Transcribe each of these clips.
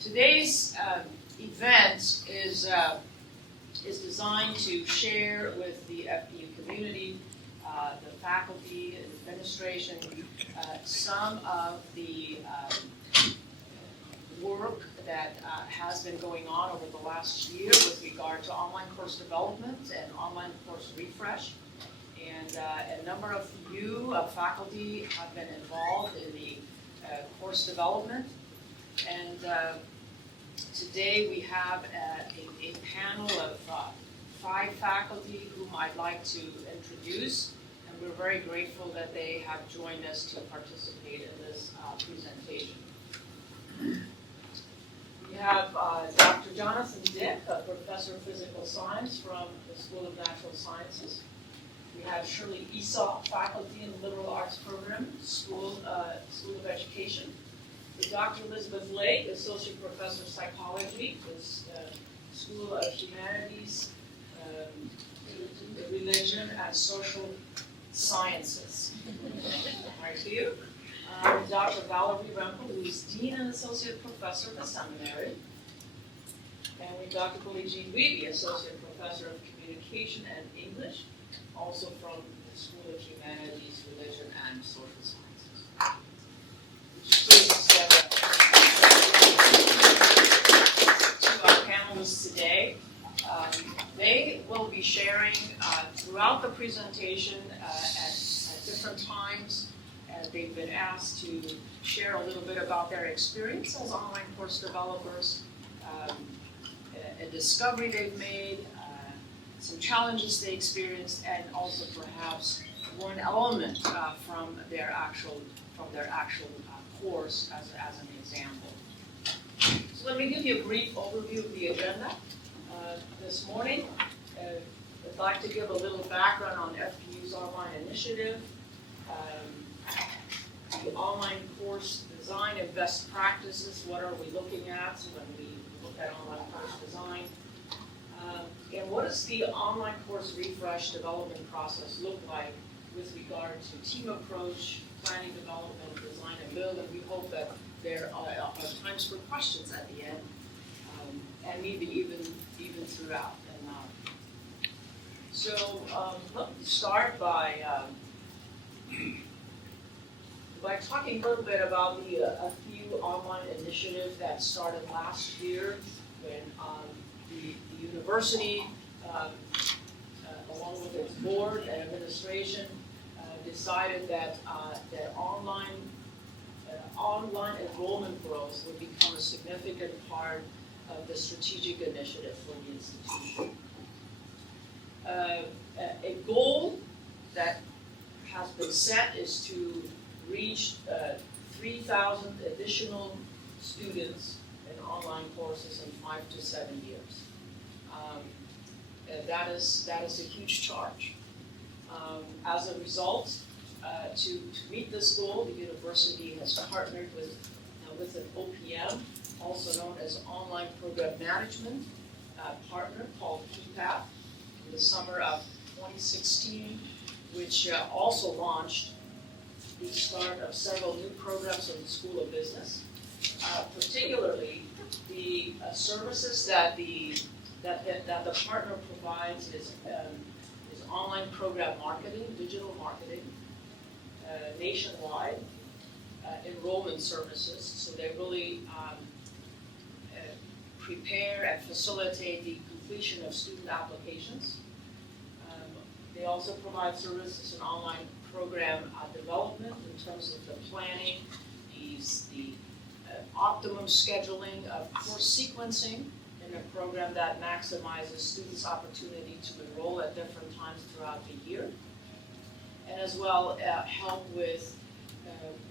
Today's event is designed to share with the FPU community, the faculty, administration, some of the work that has been going on over the last year with regard to online course development and online course refresh. And a number of you faculty have been involved in the course development. And today we have a panel of 5 faculty whom I'd like to introduce. And we're very grateful that they have joined us to participate in this presentation. We have Dr. Jonathan Dick, a professor of physical science from the School of Natural Sciences. We have Shirley Esau, faculty in the Liberal Arts Program, School of Education. Dr. Elizabeth Lake, associate professor of psychology, School of Humanities, Religion, and Social Sciences. All right, to you. Dr. Valerie Rempel, who is Dean and Associate Professor of the Seminary. And we have Dr. Billie Jean Weeby, Associate Professor of Communication and English, also from the School of Humanities, Religion, and Social Sciences. Would you please stand up? To our panelists today. They will be sharing throughout the presentation at different times. They've been asked to share a little bit about their experience as online course developers, a discovery they've made, some challenges they experienced, and also perhaps one element from their actual course as an example. So let me give you a brief overview of the agenda this morning. I'd like to give a little background on FPU's Online Initiative, the online course design and best practices. What are we looking at when we look at online course design? And what does the online course refresh development process look like with regard to team approach, planning, development, design, and build? And we hope that there are times for questions at the end, and maybe even throughout. And so let me start by talking a little bit about the FPU Online Initiative that started last year when the university, along with its board and administration, decided that online enrollment growth would become a significant part of the strategic initiative for the institution. A goal that has been set is to reach 3,000 additional students in online courses in 5 to 7 years. That is a huge charge. As a result, to meet this goal, the university has partnered with an OPM, also known as Online Program Management partner called PPAP, in the summer of 2016, which also launched the start of several new programs in the School of Business, particularly the services that the partner provides is online program marketing, digital marketing, nationwide enrollment services. So they really prepare and facilitate the completion of student applications. They also provide services in online program development in terms of the planning, the optimum scheduling of course sequencing in a program that maximizes students' opportunity to enroll at different times throughout the year, and as well help with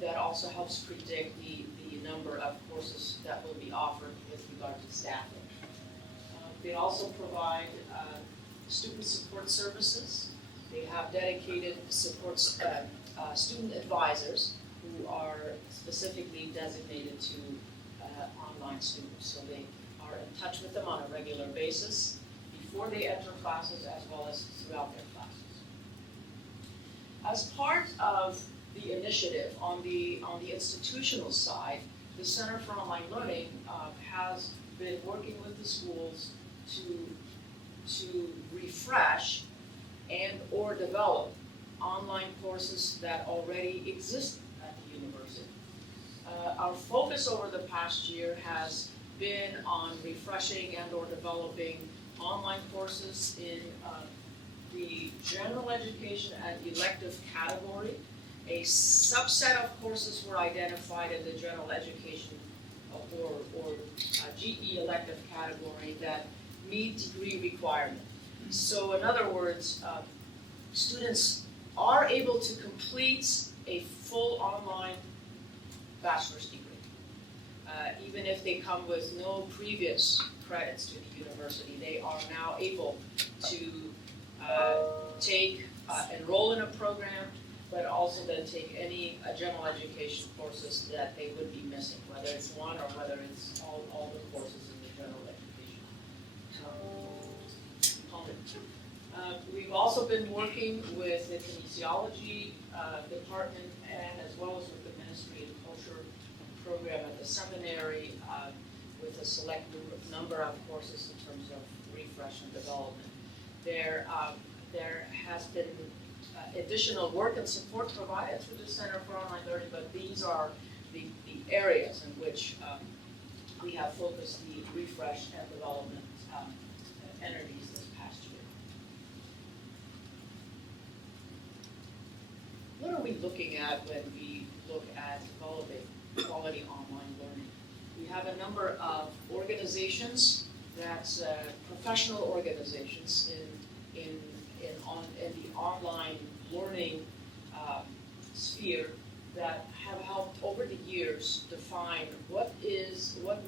that also helps predict the number of courses that will be offered with regard to staffing. They also provide student support services. They have dedicated student advisors who are specifically designated to online students. So they are in touch with them on a regular basis before they enter classes as well as throughout their classes. As part of the initiative on the institutional side, the Center for Online Learning has been working with the schools to refresh and or develop online courses that already exist at the university. Our focus over the past year has been on refreshing and or developing online courses in the general education and elective category. A subset of courses were identified in the general education or GE elective category that meet degree requirement. So in other words, students are able to complete a full online bachelor's degree, even if they come with no previous credits to the university. They are now able to enroll in a program, but also then take any general education courses that they would be missing, whether it's one or whether it's all the courses in the general education component. We've also been working with the kinesiology department and as well as with the Ministry of Culture program at the seminary with a select number of courses in terms of refresh and development. There has been additional work and support provided through the Center for Online Learning, but these are the areas in which we have focused the refresh and development energies this past year. What are we looking at when we look at developing quality online learning? We have a number of organizations, that's professional organizations in the online learning sphere that have helped over the years define what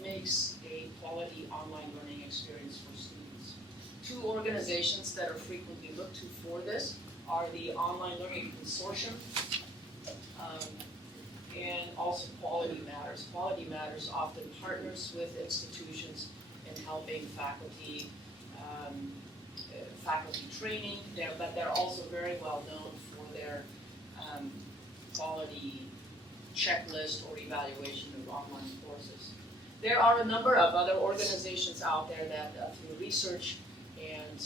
makes a quality online learning experience for students. Two organizations that are frequently looked to for this are the Online Learning Consortium and also Quality Matters. Quality Matters often partners with institutions in helping faculty training, but they're also very well known for their quality checklist or evaluation of online courses. There are a number of other organizations out there that through research and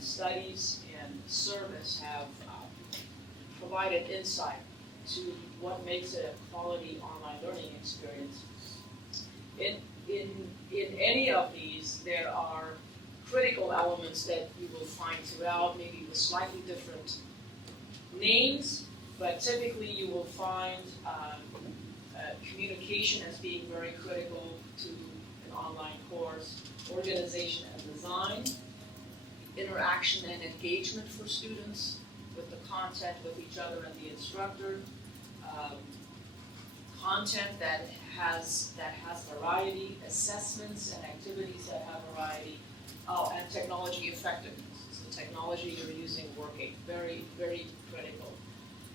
studies and service have provided insight to what makes it a quality online learning experience. In any of these, there are critical elements that you will find throughout, maybe with slightly different names, but typically you will find communication as being very critical to an online course, organization and design, interaction and engagement for students with the content, with each other and the instructor, content that has variety, assessments and activities that have variety, and technology effectiveness. Is the technology you're using working? Very, very critical.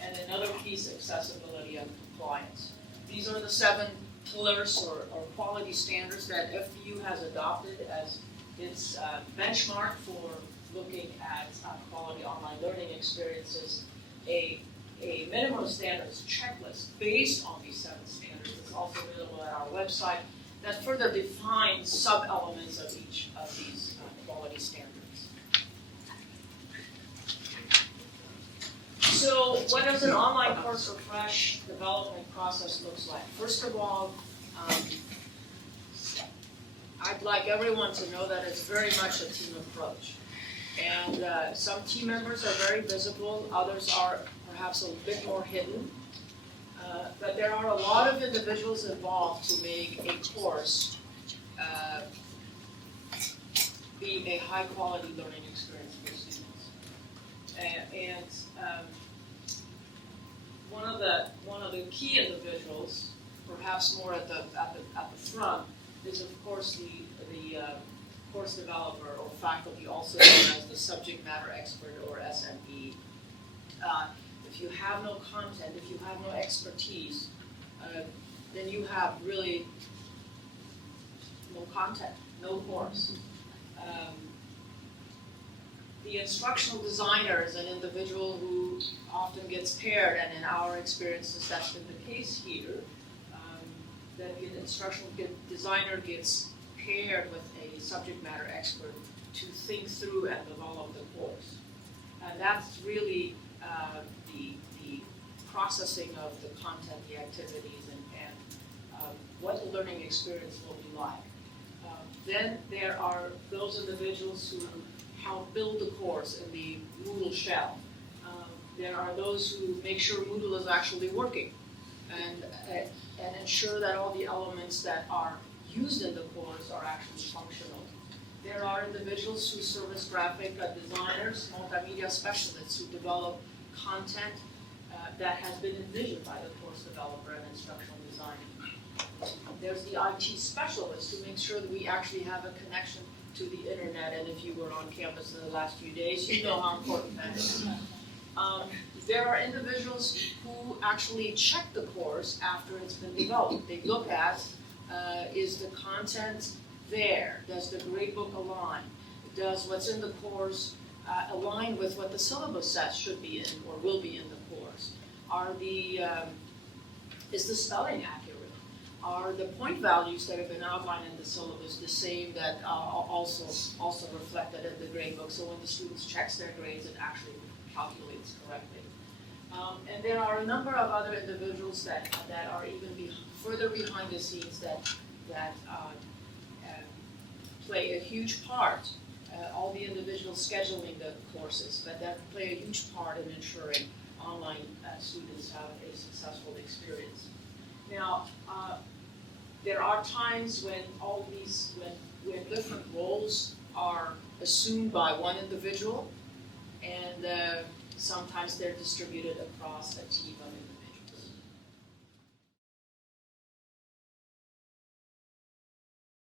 And another piece, accessibility and compliance. These are the 7 pillars or quality standards that FPU has adopted as its benchmark for looking at quality online learning experiences. A minimum standards checklist based on these 7 standards is also available at our website that further defines sub-elements of each of these quality standards. So what does an online course refresh development process look like? First of all, I'd like everyone to know that it's very much a team approach. And some team members are very visible, others are perhaps a bit more hidden. But there are a lot of individuals involved to make a course be a high quality learning experience for students. One of the key individuals, perhaps more at the front, is of course the course developer or faculty, also known as the subject matter expert or SME. If you have no content, if you have no expertise, then you have really no content, no course. The instructional designer is an individual who often gets paired, and in our experiences that's been the case here, then the instructional designer gets paired with a subject matter expert to think through and develop the course. And that's really the processing of the content, the activities, and what the learning experience will be like. Then there are those individuals who help build the course in the Moodle shell. There are those who make sure Moodle is actually working and ensure that all the elements that are used in the course are actually functional. There are individuals who serve as graphic designers, multimedia specialists who develop content that has been envisioned by the course developer and instructional designer. There's the IT specialist who makes sure that we actually have a connection to the internet, and if you were on campus in the last few days, you know how important that is. There are individuals who actually check the course after it's been developed. They look at, is the content there? Does the gradebook align? Does what's in the course align with what the syllabus says should be in or will be in the course? Is the spelling accurate? Are the point values that have been outlined in the syllabus the same that also reflected in the gradebook? So when the students checks their grades, it actually calculates correctly. And there are a number of other individuals that are even further behind the scenes that play a huge part. All the individuals scheduling the courses, but that play a huge part in ensuring online students have a successful experience. Now, there are times when when different roles are assumed by one individual, and sometimes they're distributed across a team